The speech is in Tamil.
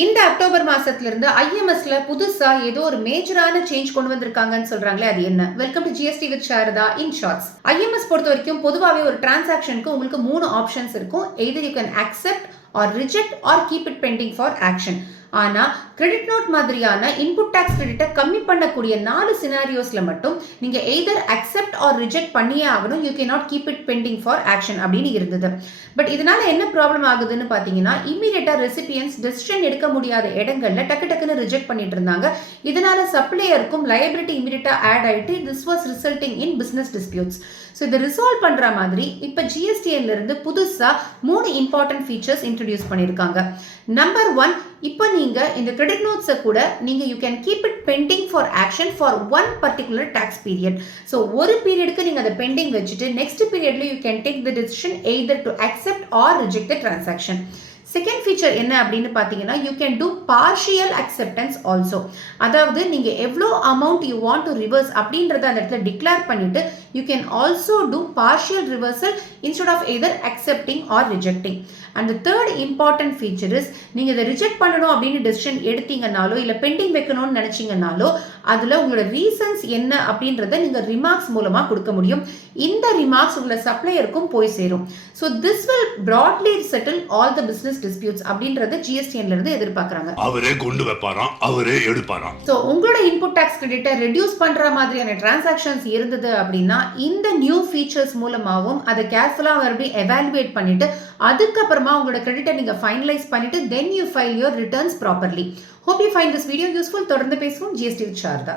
இந்த அக்டோபர் மாசத்துல இருந்து ஐஎம்எஸ்ல புதுசா ஏதோ ஒரு மேஜரான சேஞ்ச் கொண்டு வந்திருக்காங்கன்னு சொல்றாங்களே, அது என்ன? Welcome to GST with Sharada in shorts. IMS பொறுத்த வரைக்கும் பொதுவாகவே ஒரு டிரான்சாக்ஷனுக்கு உங்களுக்கு 3 ஆப்ஷன்ஸ் இருக்கும். Either you can accept or reject or keep it pending for action. ஆனா கிரெடிட் நோட் மாதிரியான இன்புட் டாக்ஸ் கிரெடிட்டை கம்மி பண்ணக்கூடிய 4 சினாரியோஸ்ல மட்டும் நீங்க எய்தர் அக்செப்ட் ஆர் ரிஜெக்ட் பண்ணியே ஆகணும். You can not keep it pending for action அப்படின்னு இருந்தது. பட் இதனால என்ன ப்ராப்ளம் ஆகுதுன்னு பாத்தீங்கன்னா, இமீடியட்டா ரெசிபியன்ஸ் டெசிஷன் எடுக்க முடியாத இடங்கள்ல டக்குன்னு ரிஜெக்ட் பண்ணிட்டு இருந்தாங்க. இதனால சப்ளையருக்கும் லயபிலிட்டி இமீடியட்டா ஆட் ஆயிட்டு this was resulting in business disputes. So இதை ரிசால்வ் பண்ற மாதிரி இப்போ ஜிஎஸ்டிஎன்ல இருந்து புதுசா 3 இம்பார்ட்டன்ட் ஃபீச்சர்ஸ் இன்ட்ரடியூஸ் பண்ணியிருக்காங்க. நம்பர் 1, இப்போ நீங்க இந்த கிரெடிட் நோட்ஸை கூட நீங்க you can keep it pending for action for one particular tax period. So ஒரு பீரியடுக்கு நீங்க அதை பெண்டிங் வச்சுட்டு நெக்ஸ்ட் பீரியட்ல you can take the decision either to accept or reject the transaction. Second feature என்ன அப்படின்னு பார்த்தீங்கன்னா, you can do partial acceptance also. அதாவது நீங்க எவ்வளோ amount you want to reverse அப்படின்றத அந்த இடத்துல டிக்ளேர் பண்ணிட்டு you can also do partial reversal instead of either accepting or rejecting. And third important feature is, நீங்க இதை ரிஜெக்ட் பண்ணணும் அப்படின்னு டெசிஷன் எடுத்தீங்கன்னாலோ இல்லை பெண்டிங் வைக்கணும்னு நினைச்சீங்கன்னாலோ அதுல உங்களோட ரீசன்ஸ் என்ன அப்படின்றத நீங்க ரிமார்க்ஸ் மூலமா கொடுக்க முடியும். இந்த ரிமார்க்ஸ் உங்களோட சப்ளையருக்கும் போய் சேரும். So this will broadly settle all the business disputes அப்படின்றத ஜிஎஸ்டிஎன்ல இருந்து எதிர்பார்க்கறாங்க. அவரே கொண்டு வைப்பாராம், அவரே எடுப்பாராம். ஸோ உங்களோட இன்புட் டாக்ஸ் கிரெடிட்டை ரெடியூஸ் பண்ற மாதிரியான டிரான்சாக்ஷன்ஸ் இருந்தது அப்படின்னா இந்த நியூ ஃபீச்சர்ஸ் மூலமாகவும் அதை கேர்ஃபுல்லா மறுபடியும் எவாலுவேட் பண்ணிட்டு அதுக்கப்புறமா உங்களோட கிரெடிட்டை நீங்க ஃபைனலைஸ் பண்ணிட்டு then you file your returns properly. Hope you find this video useful. தொடர்ந்து பேசுவோம். GST with Saradha.